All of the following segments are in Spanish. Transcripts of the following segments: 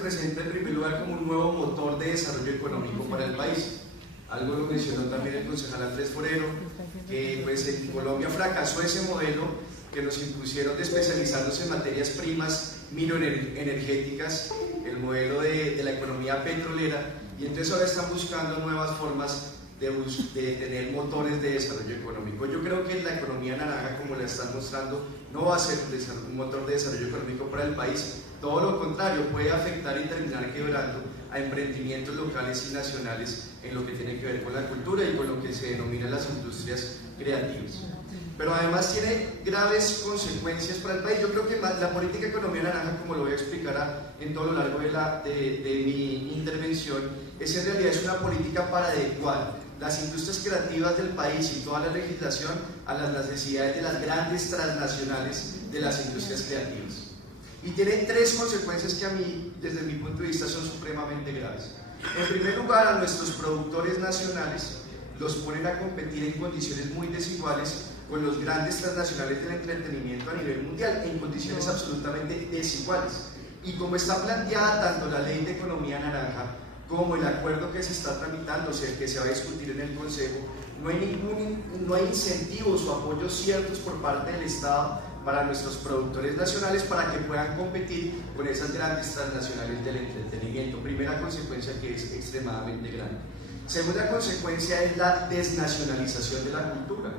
presenta en primer lugar como un nuevo motor de desarrollo económico para el país. Algo lo mencionó también el concejal Andrés Forero, que pues en Colombia fracasó ese modelo que nos impusieron de especializarnos en materias primas mineroenergéticas, el modelo de la economía petrolera, y entonces ahora están buscando nuevas formas de tener motores de desarrollo económico. Yo creo que la economía naranja, como la están mostrando, no va a ser un motor de desarrollo económico para el país, todo lo contrario, puede afectar y terminar quebrando a emprendimientos locales y nacionales en lo que tiene que ver con la cultura y con lo que se denominan las industrias creativas. Pero además tiene graves consecuencias para el país. Yo creo que la política de economía naranja, como lo voy a explicar en todo lo largo de mi intervención, en realidad es una política para adecuar las industrias creativas del país y toda la legislación a las necesidades de las grandes transnacionales de las industrias creativas. Y tiene tres consecuencias que a mí, desde mi punto de vista, son supremamente graves. En primer lugar, a nuestros productores nacionales los ponen a competir en condiciones muy desiguales con los grandes transnacionales del entretenimiento a nivel mundial, en condiciones absolutamente desiguales. Y como está planteada tanto la ley de economía naranja como el acuerdo que se está tramitando, o sea, el que se va a discutir en el Consejo, no hay incentivos o apoyos ciertos por parte del Estado para nuestros productores nacionales para que puedan competir con esas grandes transnacionales del entretenimiento. Primera consecuencia que es extremadamente grande. Segunda consecuencia es la desnacionalización de la cultura,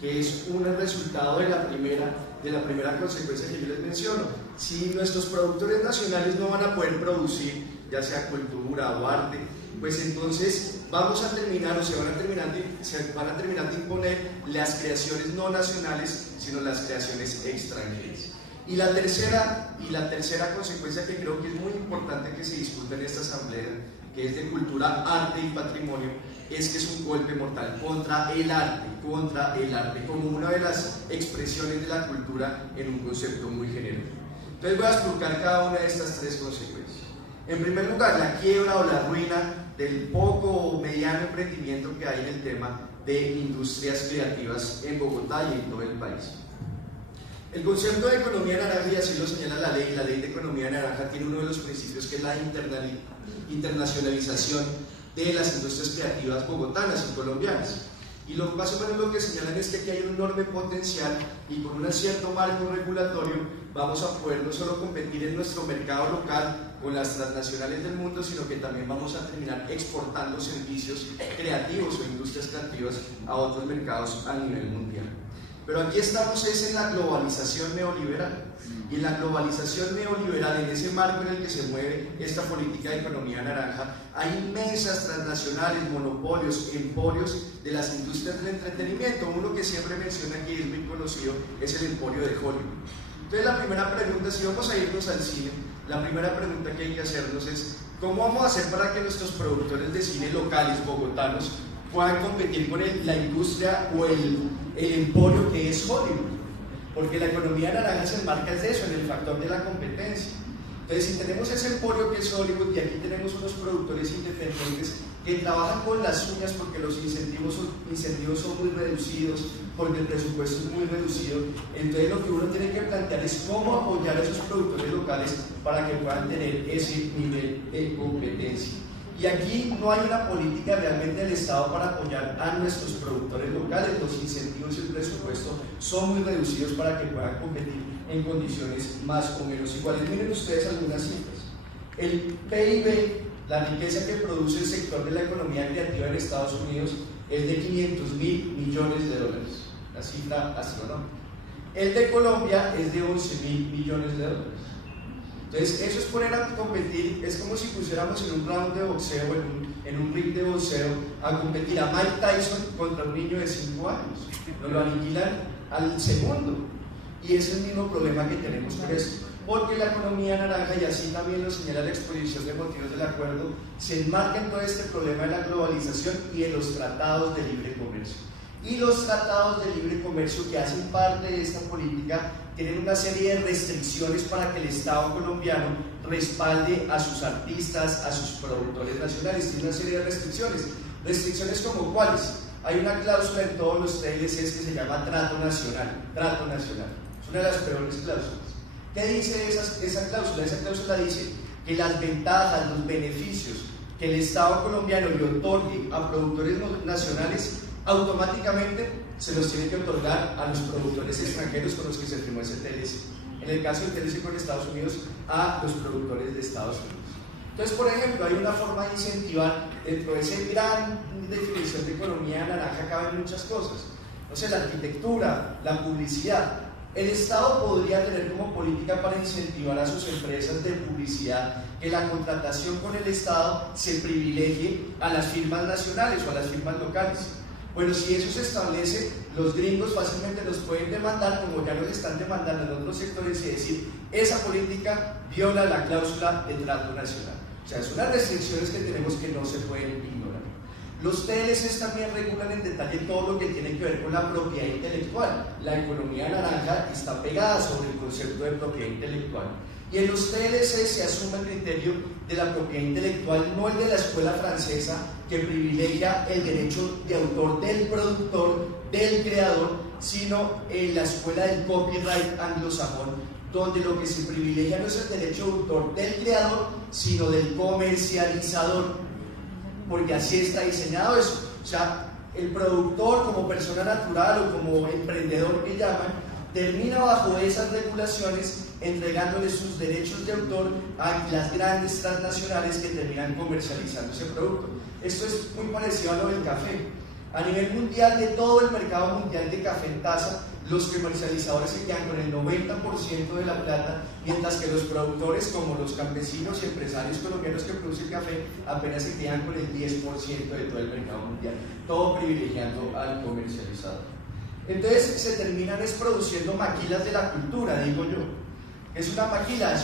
que es un resultado de la primera consecuencia que yo les menciono. Si nuestros productores nacionales no van a poder producir, ya sea cultura o arte, pues entonces vamos a terminar, o se van a terminar de imponer las creaciones no nacionales, sino las creaciones extranjeras. Y la tercera consecuencia que creo que es muy importante que se discuta en esta asamblea, que es de cultura, arte y patrimonio, es que es un golpe mortal contra el arte, como una de las expresiones de la cultura en un concepto muy general. Entonces voy a explicar cada una de estas tres consecuencias. En primer lugar, la quiebra o la ruina del poco o mediano emprendimiento que hay en el tema de industrias creativas en Bogotá y en todo el país. El concepto de economía naranja, y así lo señala la ley de economía naranja, tiene uno de los principios que es la internacionalización de las industrias creativas bogotanas y colombianas. Y más o menos lo que señalan es que aquí hay un enorme potencial y con un cierto marco regulatorio vamos a poder no solo competir en nuestro mercado local con las transnacionales del mundo, sino que también vamos a terminar exportando servicios creativos o industrias creativas a otros mercados a nivel mundial. Pero aquí estamos en la globalización neoliberal. Y en la globalización neoliberal, en ese marco en el que se mueve esta política de economía naranja, hay inmensas transnacionales, monopolios, emporios de las industrias del entretenimiento. Uno que siempre menciona aquí, es muy conocido, es el emporio de Hollywood. Entonces la primera pregunta, si vamos a irnos al cine, la primera pregunta que hay que hacernos es ¿cómo vamos a hacer para que nuestros productores de cine locales, bogotanos, puedan competir con la industria o el emporio que es Hollywood? Porque la economía naranja se enmarca en eso, en el factor de la competencia. Entonces, si tenemos ese emporio que es Hollywood y aquí tenemos unos productores independientes que trabajan con las uñas porque los incentivos son muy reducidos, porque el presupuesto es muy reducido, entonces lo que uno tiene que plantear es cómo apoyar a esos productores locales para que puedan tener ese nivel de competencia. Y aquí no hay una política realmente del Estado para apoyar a nuestros productores locales. Los incentivos y el presupuesto son muy reducidos para que puedan competir en condiciones más o menos iguales. Miren ustedes algunas cifras. El PIB, la riqueza que produce el sector de la economía creativa en Estados Unidos, es de 500.000 millones de dólares. La cifra astronómica. El de Colombia es de 11.000 millones de dólares. Entonces, eso es poner a competir, es como si pusiéramos en un round de boxeo, en un ring de boxeo, a competir a Mike Tyson contra un niño de 5 años. Nos lo aniquilan al segundo. Y ese es el mismo problema que tenemos con esto. Porque la economía naranja, y así también lo señala la exposición de motivos del acuerdo, se enmarca en todo este problema de la globalización y en los tratados de libre comercio. Y los tratados de libre comercio que hacen parte de esta política tienen una serie de restricciones para que el Estado colombiano respalde a sus artistas, a sus productores nacionales. Tiene una serie de restricciones. ¿Restricciones como cuáles? Hay una cláusula en todos los TLCs que se llama trato nacional. Trato nacional. Es una de las peores cláusulas. ¿Qué dice esa cláusula? Esa cláusula dice que que las ventajas, los beneficios que el Estado colombiano le otorgue a productores nacionales, automáticamente se los tiene que otorgar a los productores extranjeros con los que se firmó ese TLC. En el caso del TLC con Estados Unidos, a los productores de Estados Unidos. Entonces, por ejemplo, hay una forma de incentivar, dentro de esa gran definición de economía naranja caben muchas cosas. No sé, la arquitectura, la publicidad. El Estado podría tener como política para incentivar a sus empresas de publicidad que la contratación con el Estado se privilegie a las firmas nacionales o a las firmas locales. Bueno, si eso se establece, los gringos fácilmente los pueden demandar, como ya los están demandando en otros sectores, y decir, esa política viola la cláusula de trato nacional. O sea, son unas restricciones que tenemos que no se pueden ignorar. Los TLCs también regulan en detalle todo lo que tiene que ver con la propiedad intelectual. La economía naranja está pegada sobre el concepto de propiedad intelectual. Y en los TLC se asume el criterio de la propiedad intelectual, no el de la escuela francesa, que privilegia el derecho de autor del productor, del creador, sino la escuela del copyright anglosajón, donde lo que se privilegia no es el derecho de autor del creador, sino del comercializador, porque así está diseñado eso. O sea, el productor como persona natural o como emprendedor que llaman, termina bajo esas regulaciones entregándole sus derechos de autor a las grandes transnacionales que terminan comercializando ese producto. Esto es muy parecido a lo del café. A nivel mundial, de todo el mercado mundial de café en taza, los comercializadores se quedan con el 90% de la plata, mientras que los productores, como los campesinos y empresarios colombianos que producen café, apenas se quedan con el 10% de todo el mercado mundial, todo privilegiando al comercializador. Entonces se terminan produciendo maquilas de la cultura, digo yo. Es una maquila,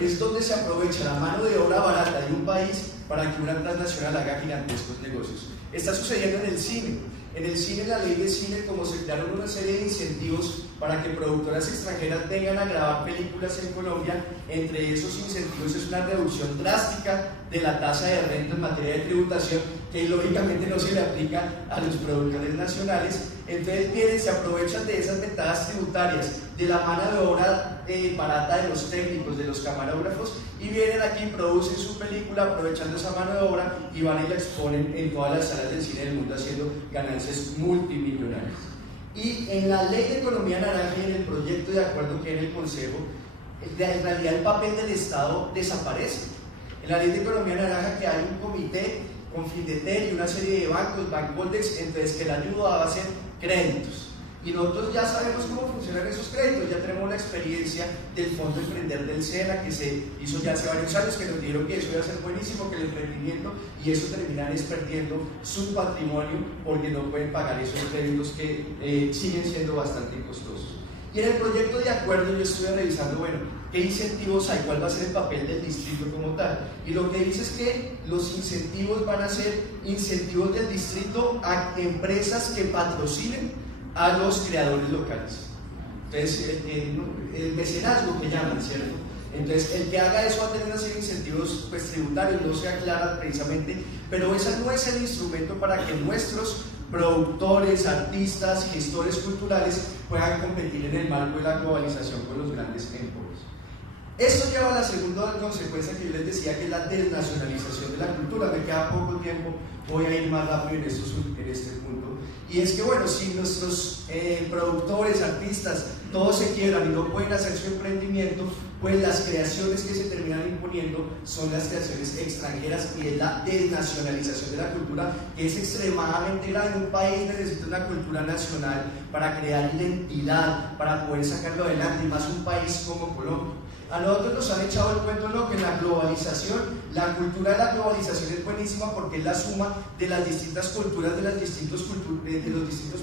es donde se aprovecha la mano de obra barata de un país para que una transnacional haga gigantescos negocios. Está sucediendo en el cine. En el cine, la ley de cine, como se crearon una serie de incentivos para que productoras extranjeras vengan a grabar películas en Colombia, entre esos incentivos es una reducción drástica de la tasa de renta en materia de tributación, que lógicamente no se le aplica a los productores nacionales. Entonces vienen, se aprovechan de esas ventajas tributarias, de la mano de obra barata de los técnicos, de los camarógrafos, y vienen aquí, producen su película aprovechando esa mano de obra y van y la exponen en todas las salas del cine del mundo haciendo ganancias multimillonarias. Y en la ley de economía naranja y en el proyecto de acuerdo que hay en el Consejo, en realidad el papel del Estado desaparece. En la ley de economía naranja que hay un comité con Findeter y una serie de bancos, Bancoldex, entonces que la ayuda va a ser créditos. Y nosotros ya sabemos cómo funcionan esos créditos, ya tenemos la experiencia del Fondo Emprender del SENA, que se hizo ya hace varios años, que nos dijeron que eso iba a ser buenísimo, que el emprendimiento, y eso terminan perdiendo su patrimonio porque no pueden pagar esos créditos que siguen siendo bastante costosos. Y en el proyecto de acuerdo yo estuve revisando, bueno, qué incentivos hay, cuál va a ser el papel del distrito como tal. Y lo que dice es que los incentivos van a ser incentivos del distrito a empresas que patrocinen a los creadores locales. Entonces, el mecenazgo que llaman, ¿cierto? Entonces, el que haga eso va a tener una serie de incentivos tributarios, no se aclara precisamente, pero ese no es el instrumento para que nuestros productores, artistas, gestores culturales puedan competir en el marco de la globalización con los grandes emporios. Esto lleva a la segunda consecuencia que yo les decía, que es la desnacionalización de la cultura. Me queda poco tiempo, voy a ir más rápido en este punto. Y es que, bueno, si nuestros productores, artistas, todos se quiebran y no pueden hacer su emprendimiento, pues las creaciones que se terminan imponiendo son las creaciones extranjeras y es la desnacionalización de la cultura, que es extremadamente grave. Un país necesita una cultura nacional para crear identidad, para poder sacarlo adelante, y más un país como Colombia. A nosotros nos han echado el cuento, ¿no?, que en la globalización, la cultura de la globalización es buenísima porque es la suma de las distintas culturas de los distintos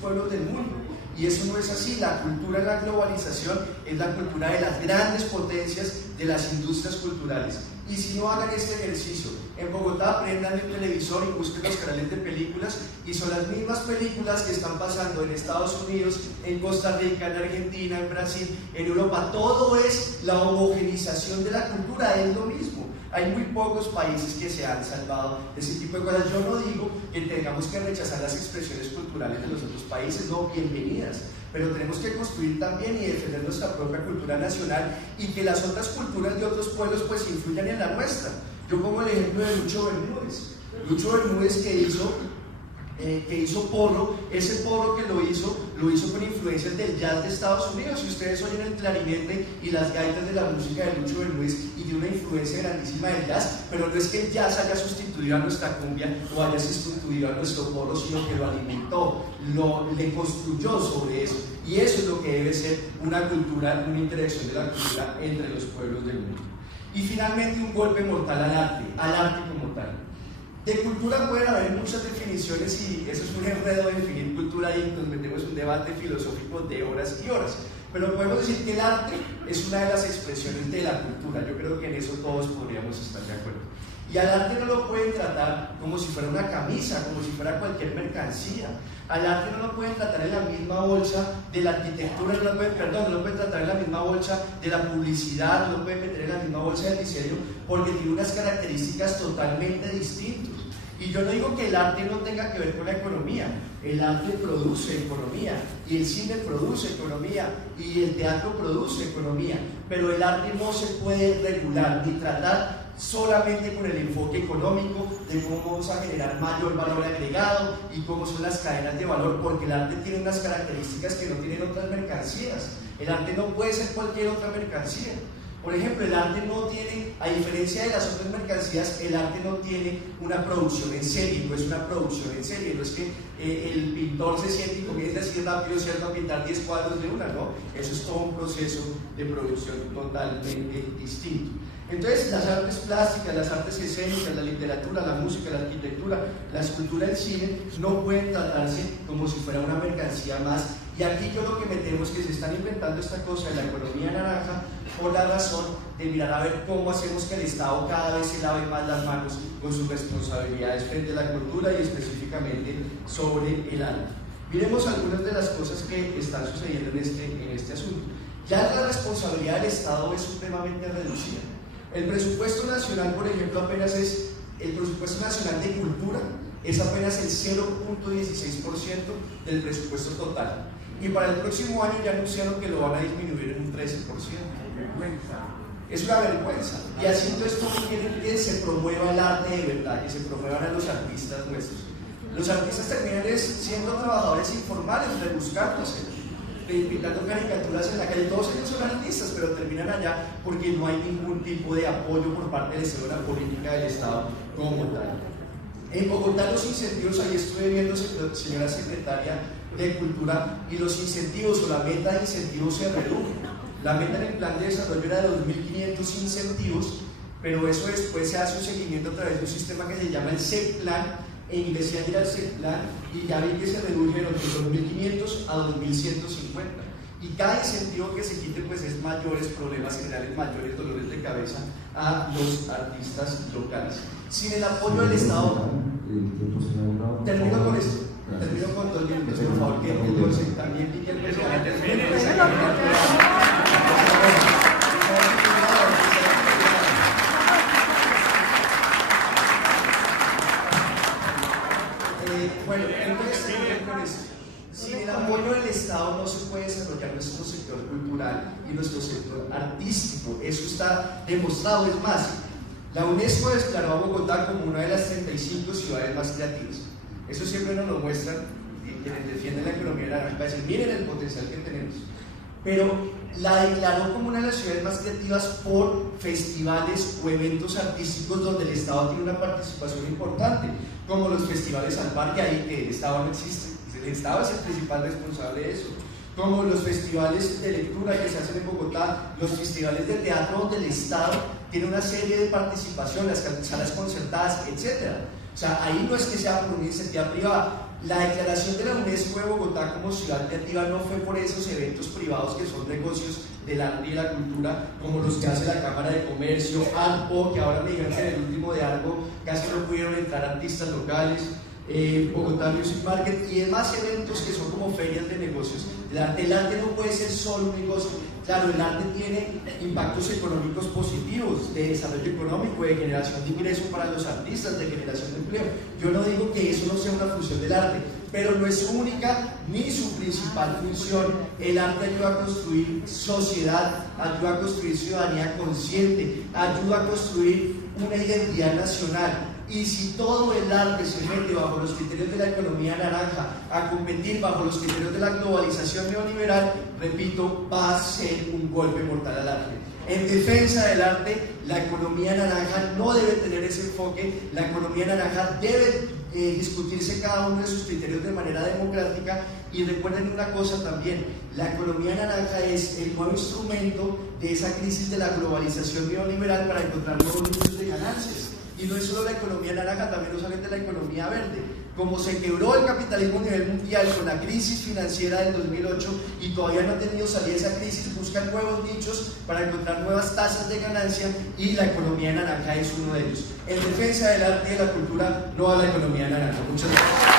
pueblos del mundo. Y eso no es así. La cultura de la globalización es la cultura de las grandes potencias, de las industrias culturales. Y si no, hagan este ejercicio. En Bogotá prendan el televisor y busquen los canales de películas y son las mismas películas que están pasando en Estados Unidos, en Costa Rica, en Argentina, en Brasil, en Europa. Todo es la homogenización de la cultura, es lo mismo. Hay muy pocos países que se han salvado de ese tipo de cosas. Yo no digo que tengamos que rechazar las expresiones culturales de los otros países, no, bienvenidas. pero tenemos que construir también y defender nuestra propia cultura nacional y que las otras culturas de otros pueblos pues influyan en la nuestra. Yo pongo el ejemplo de Lucho Bermúdez. Lucho Bermúdez que hizo porro. Ese porro que lo hizo con influencias del jazz de Estados Unidos. Si ustedes oyen el clarinete y las gaitas de la música de Lucho Bermúdez, y tiene una influencia grandísima del jazz, pero no es que el jazz haya sustituido a nuestra cumbia o haya sustituido a nuestro porro, sino que lo alimentó, le construyó sobre eso. Y eso es lo que debe ser una cultura, una interacción de la cultura entre los pueblos del mundo. Y finalmente un golpe mortal al arte como tal. De cultura pueden haber muchas definiciones y eso es un enredo definir cultura y nos metemos en un debate filosófico de horas y horas. Pero podemos decir que el arte es una de las expresiones de la cultura. Yo creo que en eso todos podríamos estar de acuerdo. Y al arte no lo pueden tratar como si fuera una camisa, como si fuera cualquier mercancía. Al arte no lo pueden tratar en la misma bolsa de la arquitectura, no lo pueden tratar en la misma bolsa de la publicidad, no lo pueden meter en la misma bolsa del diseño, porque tiene unas características totalmente distintas. Y yo no digo que el arte no tenga que ver con la economía. El arte produce economía, y el cine produce economía, y el teatro produce economía, pero el arte no se puede regular ni tratar solamente con el enfoque económico de cómo vamos a generar mayor valor agregado y cómo son las cadenas de valor, porque el arte tiene unas características que no tienen otras mercancías. El arte no puede ser cualquier otra mercancía. Por ejemplo, el arte no tiene, a diferencia de las otras mercancías, el arte no tiene una producción en serie, no es una producción en serie, no es que el pintor se siente y comienza así rápido, ¿cierto?, a pintar 10 cuadros de una, no, eso es todo un proceso de producción totalmente distinto. Entonces, las artes plásticas, las artes escénicas, la literatura, la música, la arquitectura, la escultura, el cine, no pueden tratarse como si fuera una mercancía más. Y aquí yo lo que me temo es que se están inventando esta cosa de la economía naranja por la razón de mirar a ver cómo hacemos que el Estado cada vez se lave más las manos con sus responsabilidades frente a la cultura y específicamente sobre el arte. Miremos algunas de las cosas que están sucediendo en este asunto. Ya la responsabilidad del Estado es supremamente reducida. El presupuesto nacional, por ejemplo, el presupuesto nacional de cultura es apenas el 0.16% del presupuesto total. Y para el próximo año ya anunciaron que lo van a disminuir en un 13%. Es una vergüenza. Y haciendo esto quieren que se promueva el arte de verdad, que se promuevan a los artistas nuestros. Los artistas terminan siendo trabajadores informales, rebuscándose, pintando caricaturas en la calle. Todos ellos son artistas, pero terminan allá porque no hay ningún tipo de apoyo por parte del Estado, una política del Estado como tal. En Bogotá los incentivos, ahí estuve viendo, señora secretaria de Cultura, y los incentivos o la meta de incentivos se redujo. La meta en el plan de desarrollo era de 2.500 incentivos, pero eso después se hace un seguimiento a través de un sistema que se llama el SECPLAN, en inglés se llama el SECPLAN, y ya vi que se redujeron de 2.500 a 2.150. Y cada incentivo que se quite pues es mayores problemas generales, mayores dolores de cabeza a los artistas locales. Sin el apoyo del Estado, termino con esto, termino con 2 minutos, por favor, que el también y que el presidente bueno, entonces con esto. Sin el apoyo del Estado no se puede desarrollar nuestro sector cultural y nuestro sector artístico. Eso está demostrado. Es más, la UNESCO declaró a Bogotá como una de las 35 ciudades más creativas. Eso siempre nos lo muestran quienes defienden la economía naranja, para decir, miren el potencial que tenemos. Pero la declaró como una de las ciudades más creativas por festivales o eventos artísticos donde el Estado tiene una participación importante, como los festivales al parque, ahí que el Estado no existe. El Estado es el principal responsable de eso, como los festivales de lectura que se hacen en Bogotá, los festivales de teatro donde el Estado tiene una serie de participación, las salas concertadas, etc. O sea, ahí no es que sea por una iniciativa privada. La declaración de la UNESCO de Bogotá como ciudad creativa no fue por esos eventos privados que son negocios del arte y la cultura, como los que hace la Cámara de Comercio, ARPO, que ahora me dijeron que en el último de ARPO casi no pudieron entrar artistas locales, Bogotá Music Market y demás eventos que son como ferias de negocios. El arte no puede ser solo un negocio. Claro, el arte tiene impactos económicos positivos, de desarrollo económico, de generación de ingresos para los artistas, de generación de empleo. Yo no digo que eso no sea una función del arte, pero no es su única ni su principal función. El arte ayuda a construir sociedad, ayuda a construir ciudadanía consciente, ayuda a construir una identidad nacional. Y si todo el arte se mete bajo los criterios de la economía naranja, a competir bajo los criterios de la globalización neoliberal, repito, va a ser un golpe mortal al arte. En defensa del arte, la economía naranja no debe tener ese enfoque, la economía naranja debe discutirse cada uno de sus criterios de manera democrática. Y recuerden una cosa también, la economía naranja es el nuevo instrumento de esa crisis de la globalización neoliberal para encontrar nuevos nichos de ganancias. Y no es solo la economía naranja, también no solamente la economía verde. Como se quebró el capitalismo a nivel mundial con la crisis financiera del 2008 y todavía no ha tenido salida esa crisis, buscan nuevos nichos para encontrar nuevas tasas de ganancia, y la economía naranja es uno de ellos. En defensa del arte y de la cultura, no a la economía naranja. Muchas gracias.